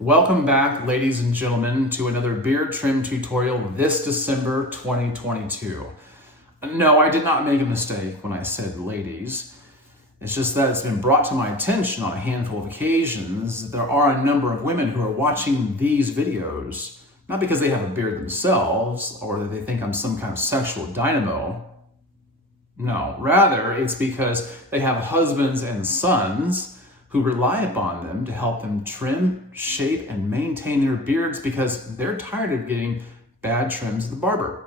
Welcome back, ladies and gentlemen, to another beard trim tutorial this December 2022. No, I did not make a mistake when I said ladies. It's just that it's been brought to my attention on a handful of occasions that there are a number of women who are watching these videos, not because they have a beard themselves or that they think I'm some kind of sexual dynamo. No, rather it's because they have husbands and sons who rely upon them to help them trim, shape, and maintain their beards because they're tired of getting bad trims at the barber.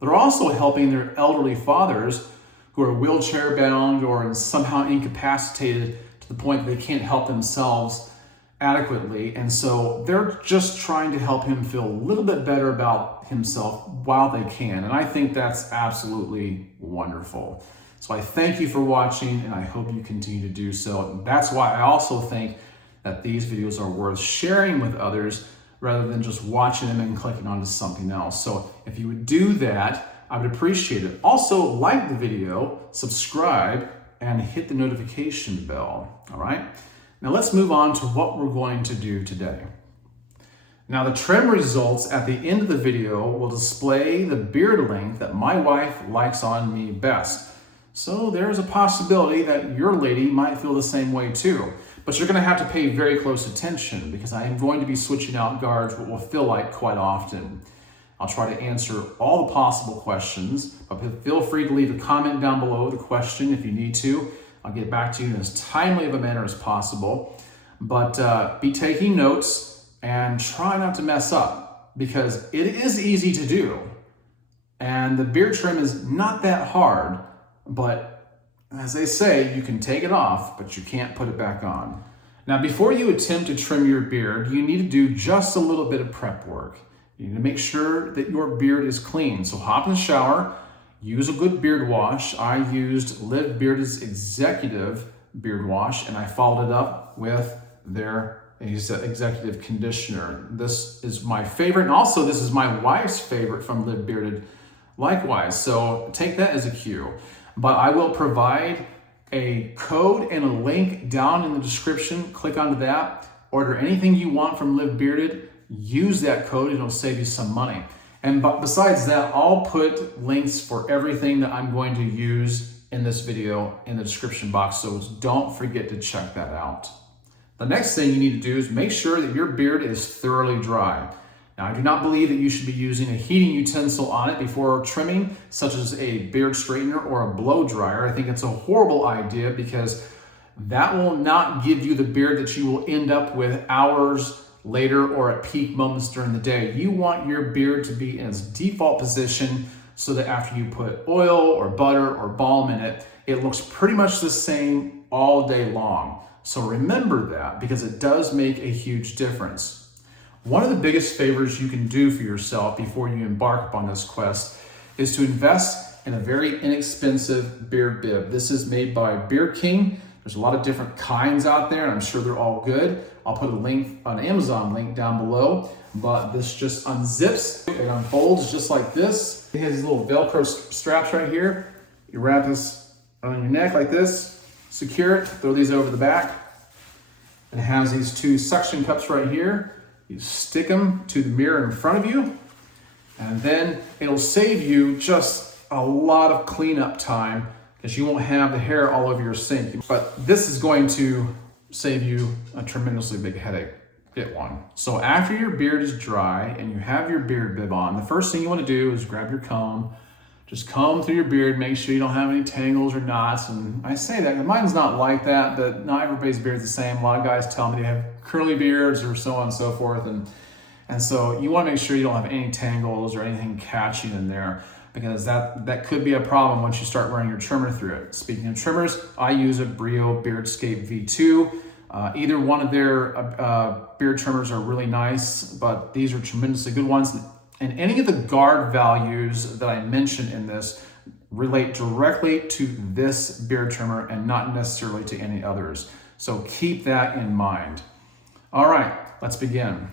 They're also helping their elderly fathers who are wheelchair bound or somehow incapacitated to the point that they can't help themselves adequately. And so they're just trying to help him feel a little bit better about himself while they can. And I think that's absolutely wonderful. So I thank you for watching, and I hope you continue to do so. And that's why I also think that these videos are worth sharing with others rather than just watching them and clicking onto something else. So if you would do that, I would appreciate it. Also, like the video, subscribe, and hit the notification bell, all right? Now let's move on to what we're going to do today. Now the trim results at the end of the video will display the beard length that my wife likes on me best. So there's a possibility that your lady might feel the same way too. But you're going to have to pay very close attention because I am going to be switching out guards what will feel like quite often. I'll try to answer all the possible questions, but feel free to leave a comment down below the question if you need to. I'll get back to you in as timely of a manner as possible. But be taking notes and try not to mess up because it is easy to do. And the beard trim is not that hard. But as they say, you can take it off, but you can't put it back on. Now, before you attempt to trim your beard, you need to do just a little bit of prep work. You need to make sure that your beard is clean. So hop in the shower, use a good beard wash. I used Live Bearded's Executive Beard Wash, and I followed it up with their Executive Conditioner. This is my favorite, and also this is my wife's favorite from Live Bearded likewise. So take that as a cue. But I will provide a code and a link down in the description. Click onto that. Order anything you want from Live Bearded. Use that code and it'll save you some money. And besides that, I'll put links for everything that I'm going to use in this video in the description box. So don't forget to check that out. The next thing you need to do is make sure that your beard is thoroughly dry. Now, I do not believe that you should be using a heating utensil on it before trimming, such as a beard straightener or a blow dryer. I think it's a horrible idea because that will not give you the beard that you will end up with hours later or at peak moments during the day. You want your beard to be in its default position so that after you put oil or butter or balm in it, it looks pretty much the same all day long. So remember that because it does make a huge difference. One of the biggest favors you can do for yourself before you embark upon this quest is to invest in a very inexpensive beard bib. This is made by Beard King. There's a lot of different kinds out there, and I'm sure they're all good. I'll put a link, an Amazon link down below, but this just unzips. It unfolds just like this. It has these little Velcro straps right here. You wrap this on your neck like this, secure it, throw these over the back. It has these two suction cups right here. You stick them to the mirror in front of you, and then it'll save you just a lot of cleanup time because you won't have the hair all over your sink. But this is going to save you a tremendously big headache. Get one. So after your beard is dry and you have your beard bib on, the first thing you want to do is grab your comb. Just comb through your beard, make sure you don't have any tangles or knots. And I say that, mine's not like that, but not everybody's beard's the same. A lot of guys tell me they have curly beards or so on and so forth. And so you want to make sure you don't have any tangles or anything catching in there because that could be a problem once you start running your trimmer through it. Speaking of trimmers, I use a Brio Beardscape V2. Either one of their beard trimmers are really nice, but these are tremendously good ones. And any of the guard values that I mentioned in this relate directly to this beard trimmer and not necessarily to any others. So keep that in mind. All right, let's begin.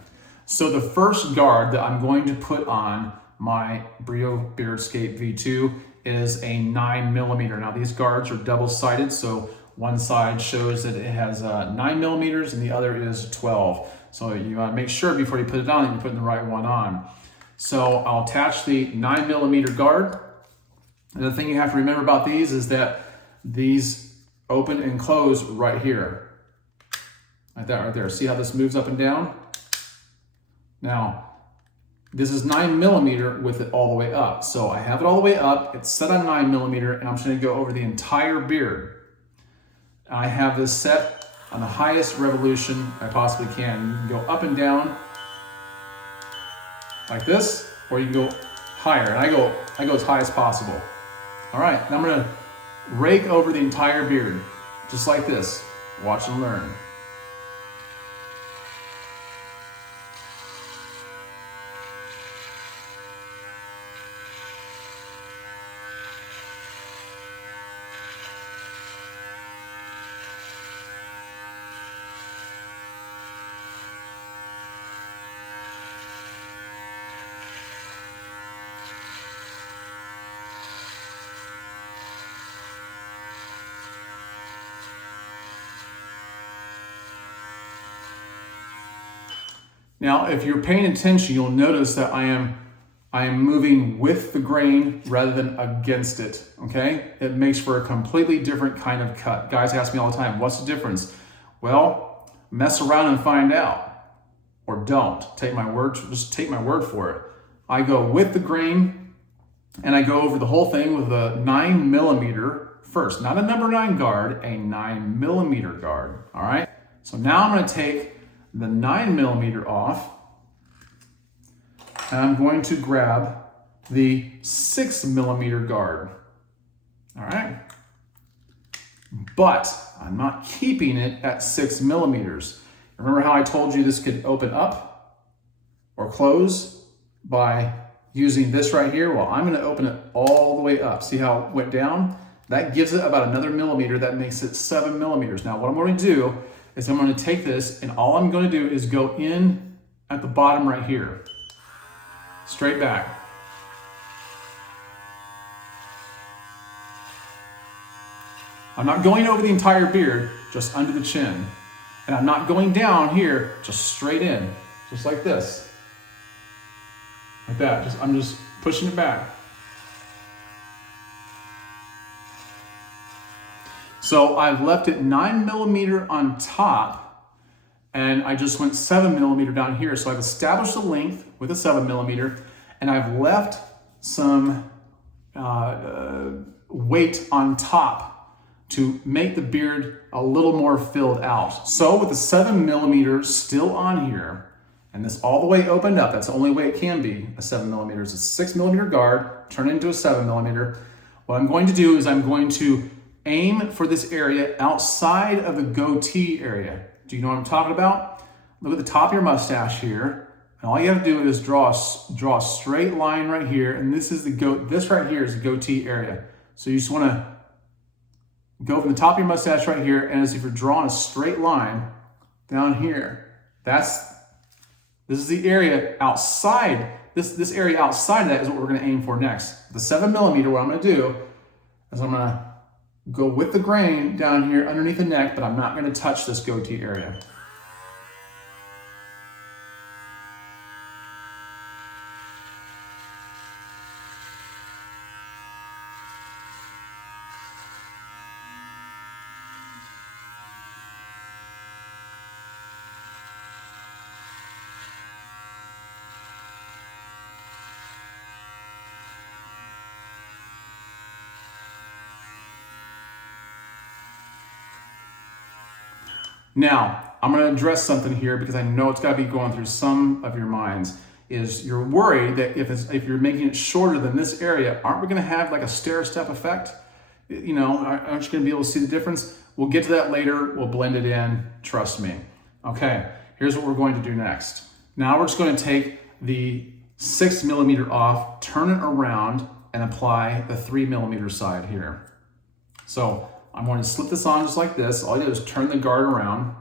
So the first guard that I'm going to put on my Brio Beardscape V2 is a 9mm. Now these guards are double-sided, so One side shows that it has 9 millimeters and the other is 12. So you want to make sure before you put it on that you're putting the right one on. So I'll attach the 9 millimeter guard. And the thing you have to remember about these is that these open and close right here. Like that right there. See how this moves up and down? Now, this is 9 millimeter with it all the way up. So I have it all the way up, it's set on 9 millimeter, and I'm just gonna go over the entire beard. I have this set on the highest revolution I possibly can. You can go up and down like this, or you can go higher. And I go as high as possible. All right, now I'm gonna rake over the entire beard, just like this. Watch and learn. Now, if you're paying attention, you'll notice that I am moving with the grain rather than against it, okay? It makes for a completely different kind of cut. Guys ask me all the time, what's the difference? Well, mess around and find out, or don't. Just take my word for it. I go with the grain, and I go over the whole thing with a 9 millimeter first, not a number 9 guard, a 9 millimeter guard, all right? So now I'm gonna take the 9 millimeter off, and I'm going to grab the 6 millimeter guard. All right. But I'm not keeping it at 6 millimeters. Remember how I told you this could open up or close by using this right here? Well, I'm going to open it all the way up. See how it went down? That gives it about another millimeter. That makes it 7 millimeters. Now, what I'm going to do is I'm going to take this, and all I'm going to do is go in at the bottom right here, straight back. I'm not going over the entire beard, just under the chin. And I'm not going down here, just straight in, just like this. Like that, I'm just pushing it back. So I've left it 9 millimeter on top, and I just went 7 millimeter down here. So I've established the length with a 7 millimeter, and I've left some weight on top to make the beard a little more filled out. So with the 7 millimeter still on here, and this all the way opened up, that's the only way it can be, a 7 millimeter. It's a 6 millimeter guard, turn it into a 7 millimeter. What I'm going to do is I'm going to aim for this area outside of the goatee area. Do you know what I'm talking about? Look at the top of your mustache here. And all you have to do is draw a straight line right here. And this right here is the goatee area. So you just want to go from the top of your mustache right here, and as if you're drawing a straight line down here. This is the area outside. This area outside of that is what we're going to aim for next. The 7 millimeter, what I'm going to do is I'm going to go with the grain down here underneath the neck, but I'm not going to touch this goatee area. Now, I'm going to address something here because I know it's got to be going through some of your minds. Is you're worried that if you're making it shorter than this area, aren't we going to have like a stair-step effect? You know, aren't you going to be able to see the difference? We'll get to that later. We'll blend it in. Trust me. Okay, here's what we're going to do next. Now we're just going to take the 6 millimeter off, turn it around, and apply the 3 millimeter side here. So I'm going to slip this on just like this. All you do is turn the guard around.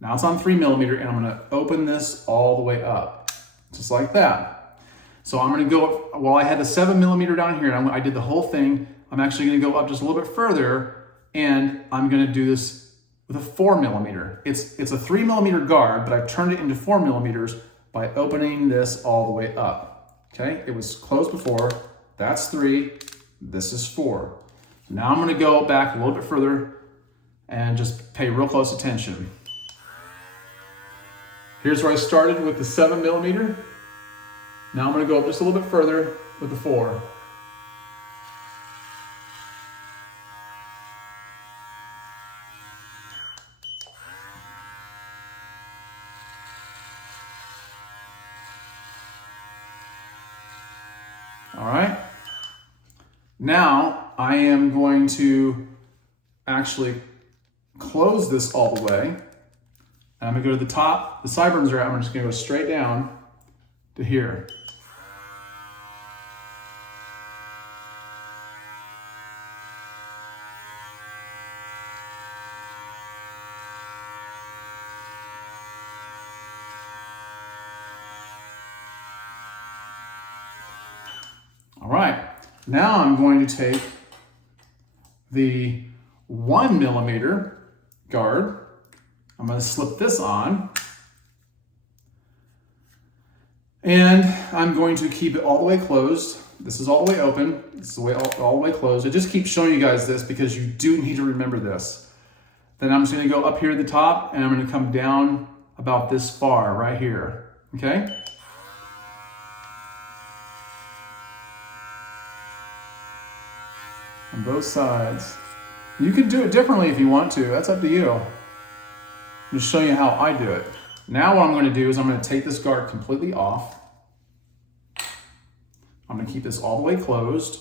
Now it's on 3 millimeter, and I'm going to open this all the way up, just like that. So I'm going to go, while I had the 7 millimeter down here, and I did the whole thing, I'm actually going to go up just a little bit further and I'm gonna do this with a 4mm. It's a 3mm guard, but I've turned it into 4mm by opening this all the way up. Okay, it was closed before. That's 3, this is 4. Now I'm gonna go back a little bit further and just pay real close attention. Here's where I started with the 7mm. Now I'm gonna go up just a little bit further with the 4. All right. Now I am going to actually close this all the way. And I'm gonna go to the top, the sideburns are out, I'm just gonna go straight down to here. All right, now I'm going to take the 1mm guard. I'm going to slip this on, and I'm going to keep it all the way closed. This is all the way open. This is all the way closed. I just keep showing you guys this because you do need to remember this. Then I'm just going to go up here at the top, and I'm going to come down about this far right here. Okay? On both sides. You can do it differently if you want to. That's up to you. I'm just showing you how I do it. Now what I'm going to do is I'm going to take this guard completely off. I'm going to keep this all the way closed.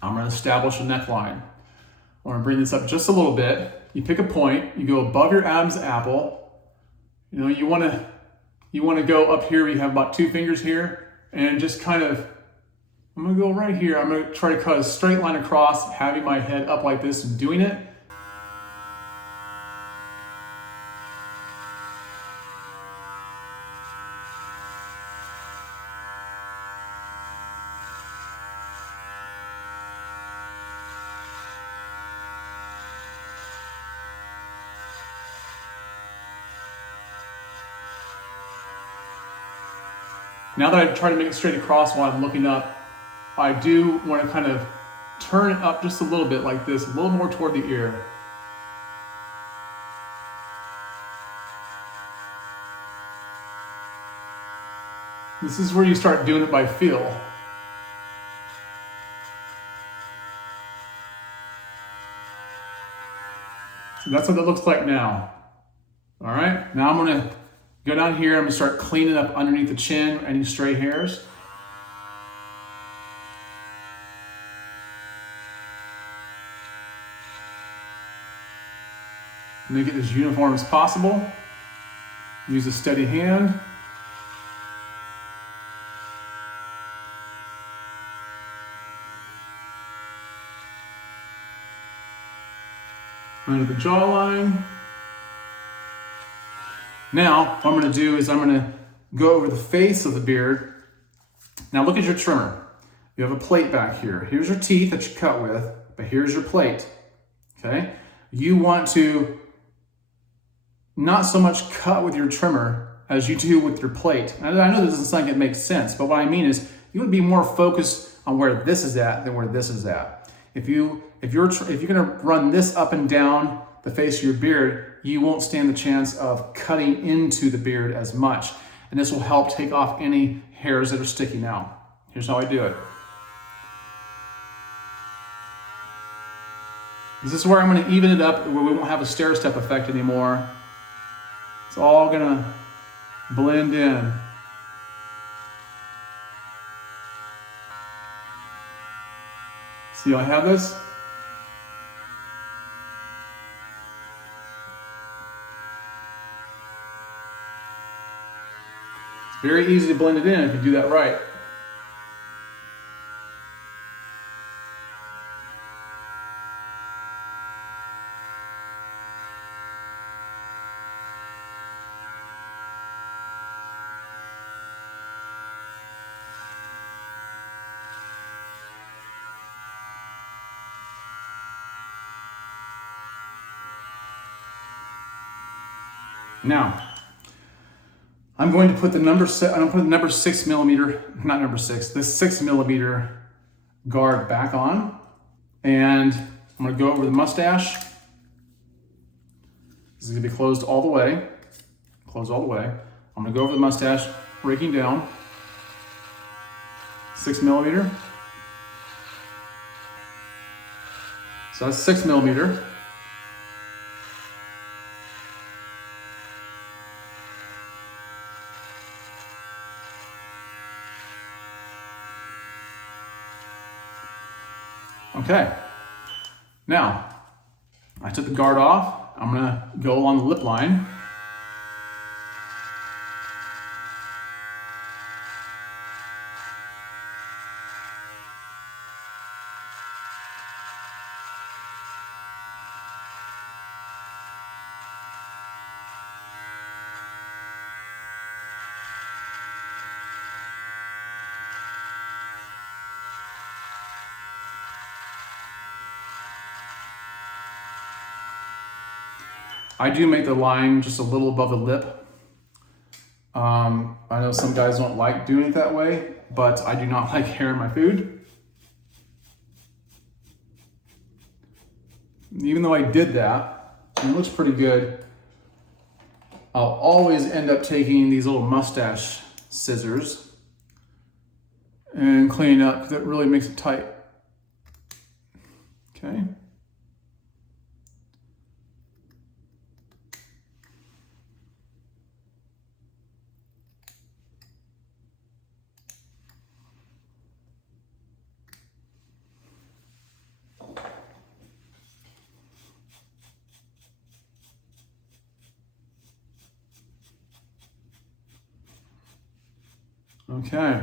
I'm going to establish a neckline. I'm going to bring this up just a little bit. You pick a point. You go above your Adam's apple. You know, you want to go up here. You have about 2 fingers here, and just kind of. I'm going to go right here. I'm going to try to cut a straight line across, having my head up like this and doing it. Now that I've tried to make it straight across while I'm looking up, I do want to kind of turn it up just a little bit like this, a little more toward the ear. This is where you start doing it by feel. So that's what it looks like now. All right, now I'm going to go down here. I'm going to start cleaning up underneath the chin, any stray hairs. Make it as uniform as possible. Use a steady hand. Under the jawline. Now, what I'm going to do is I'm going to go over the face of the beard. Now look at your trimmer. You have a plate back here. Here's your teeth that you cut with, but here's your plate. Okay? You want to not so much cut with your trimmer as you do with your plate. I know this doesn't sound like it makes sense, but what I mean is you would be more focused on where this is at than where this is at. If you're gonna run this up and down the face of your beard, you won't stand the chance of cutting into the beard as much. And this will help take off any hairs that are sticking out. Here's how I do it. This is where I'm gonna even it up, where we won't have a stair-step effect anymore. It's all gonna blend in. See how I have this? It's very easy to blend it in if you do that right. Now, I'm going to put the number 6 millimeter, not number 6, the 6 millimeter guard back on. And I'm going to go over the mustache. This is going to be closed all the way. Closed all the way. I'm going to go over the mustache, raking down. 6 millimeter. So that's 6 millimeter. Okay. Now, I took the guard off. I'm gonna go along the lip line. I do make the line just a little above the lip. I know some guys don't like doing it that way, but I do not like hair in my food. Even though I did that, and it looks pretty good, I'll always end up taking these little mustache scissors and cleaning up because it really makes it tight. Okay. Okay,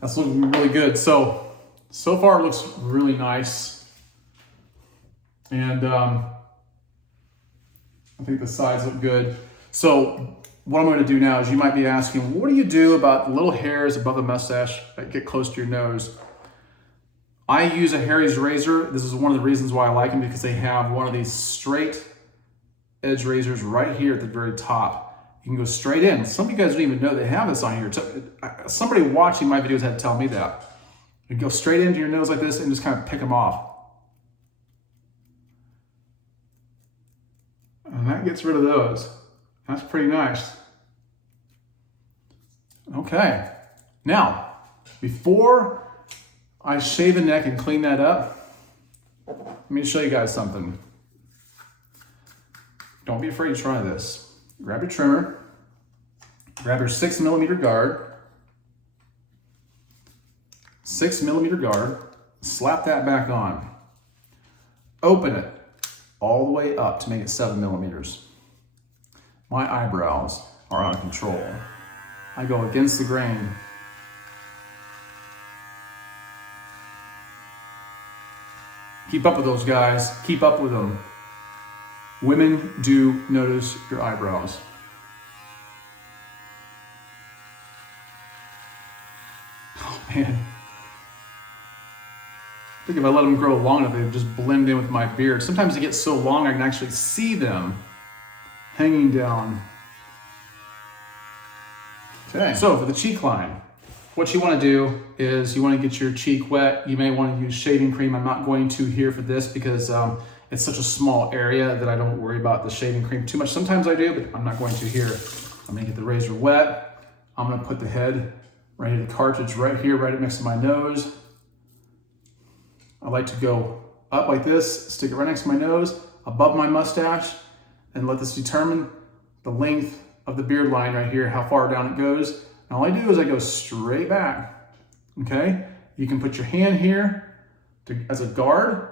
that's looking really good. So far it looks really nice. And I think the sides look good. So what I'm going to do now is, you might be asking, what do you do about the little hairs above the mustache that get close to your nose? I use a Harry's razor. This is one of the reasons why I like them, because they have one of these straight edge razors right here at the very top. You can go straight in. Some of you guys don't even know they have this on here. Somebody watching my videos had to tell me that. You go straight into your nose like this and just kind of pick them off. And that gets rid of those. That's pretty nice. Okay. Now, before I shave the neck and clean that up, let me show you guys something. Don't be afraid to try this. Grab your trimmer, grab your 6 millimeter guard, 6 millimeter guard, slap that back on. Open it all the way up to make it 7 millimeters. My eyebrows are out of control. I go against the grain. Keep up with those guys, keep up with them. Women do notice your eyebrows. Oh man. I think if I let them grow long enough, they would just blend in with my beard. Sometimes they get so long I can actually see them hanging down. Okay, so for the cheek line, what you want to do is you want to get your cheek wet. You may want to use shaving cream. I'm not going to here for this because it's such a small area that I don't worry about the shaving cream too much. Sometimes I do, but I'm not going to here. I'm gonna get the razor wet. I'm gonna put the head right here, the cartridge right here, right next to my nose. I like to go up like this, stick it right next to my nose, above my mustache, and let this determine the length of the beard line right here, how far down it goes. And all I do is I go straight back, okay? You can put your hand here as a guard,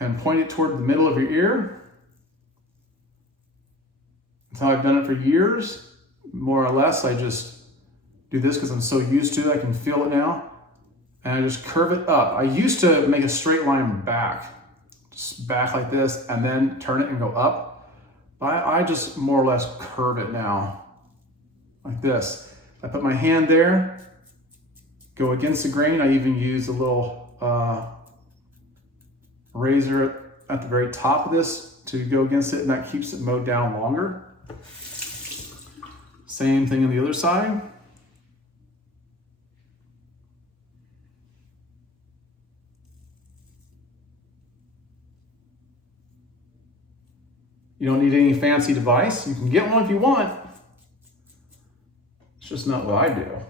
and point it toward the middle of your ear. That's how I've done it for years. More or less, I just do this because I'm so used to it, I can feel it now. And I just curve it up. I used to make a straight line back. Just back like this, and then turn it and go up. I just more or less curve it now, like this. I put my hand there, go against the grain. I even use a little razor at the very top of this to go against it, and that keeps it mowed down longer. Same thing on the other side. You don't need any fancy device. You can get one if you want. It's just not what I do.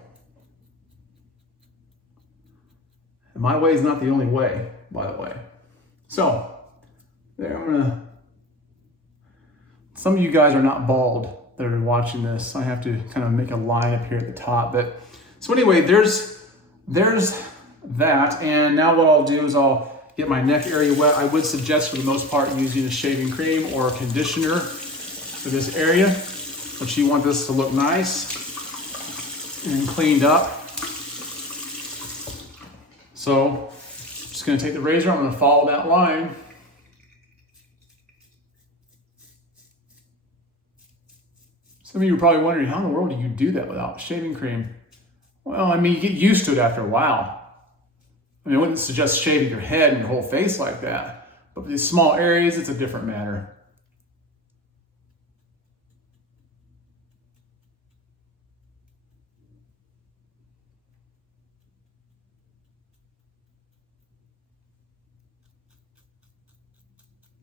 And my way is not the only way, by the way. So, there, some of you guys are not bald that are watching this. I have to kind of make a line up here at the top. But so anyway, there's that. And now what I'll do is I'll get my neck area wet. I would suggest for the most part using a shaving cream or a conditioner for this area, but you want this to look nice and cleaned up. So I'm just gonna take the razor, I'm gonna follow that line. Some of you are probably wondering, how in the world do you do that without shaving cream? Well, I mean, you get used to it after a while. I mean, I wouldn't suggest shaving your head and your whole face like that, but for these small areas, it's a different matter.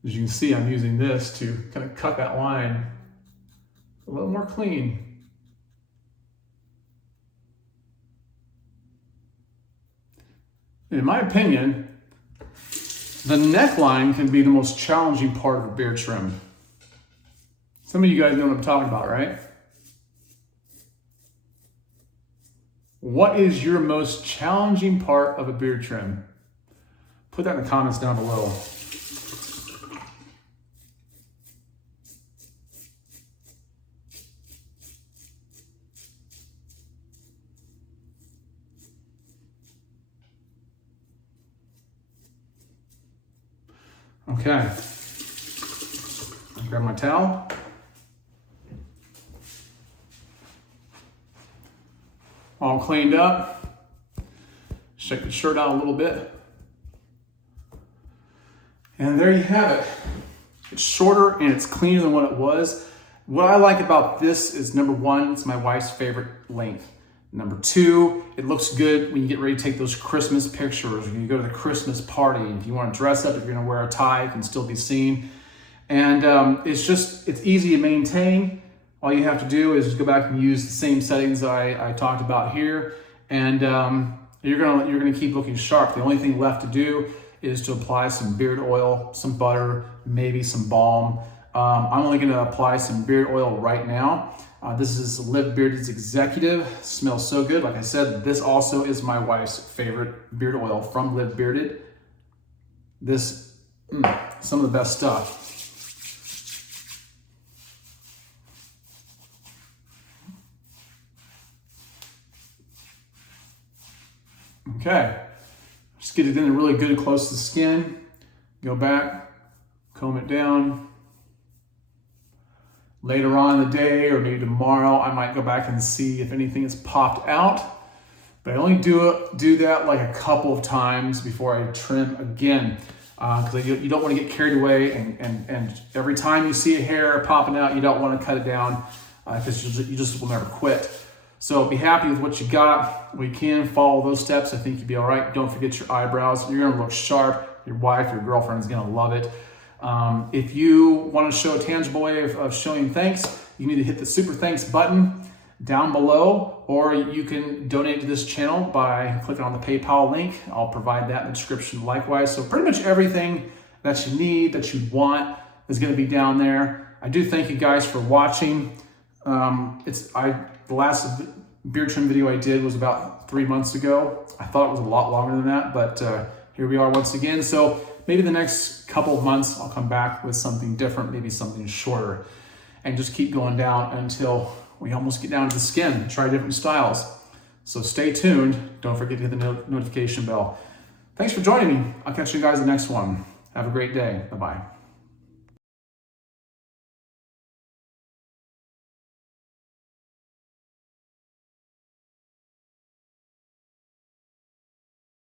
As you can see, I'm using this to kind of cut that line a little more clean. In my opinion, the neckline can be the most challenging part of a beard trim. Some of you guys know what I'm talking about, right? What is your most challenging part of a beard trim? Put that in the comments down below. Okay, I'll grab my towel. All cleaned up. Shake the shirt out a little bit. And there you have it. It's shorter and it's cleaner than what it was. What I like about this is, number one, it's my wife's favorite length. Number two, it looks good when you get ready to take those Christmas pictures, when you go to the Christmas party. If you want to dress up, if you're going to wear a tie, it can still be seen. And it's easy to maintain. All you have to do is just go back and use the same settings I talked about here. And you're gonna keep looking sharp. The only thing left to do is to apply some beard oil, some butter, maybe some balm. I'm only gonna apply some beard oil right now. This is Live Bearded's Executive. Smells so good. Like I said, this also is my wife's favorite beard oil from Live Bearded. This, some of the best stuff. Okay, just get it in really good close to the skin. Go back, comb it down. Later on in the day, or maybe tomorrow, I might go back and see if anything has popped out. But I only do that like a couple of times before I trim again. Because you don't want to get carried away, and every time you see a hair popping out, you don't want to cut it down because you just will never quit. So be happy with what you got. We can follow those steps. I think you'll be all right. Don't forget your eyebrows. You're gonna look sharp. Your wife, your girlfriend is gonna love it. If you want to show a tangible way of showing thanks, you need to hit the super thanks button down below, or you can donate to this channel by clicking on the PayPal link. I'll provide that in the description likewise. So pretty much everything that you need, that you want, is going to be down there. I do thank you guys for watching. The last beard trim video I did was about 3 months ago. I thought it was a lot longer than that, but here we are once again. So maybe the next couple of months, I'll come back with something different, maybe something shorter, and just keep going down until we almost get down to the skin and try different styles. So stay tuned. Don't forget to hit the notification bell. Thanks for joining me. I'll catch you guys in the next one. Have a great day. Bye-bye.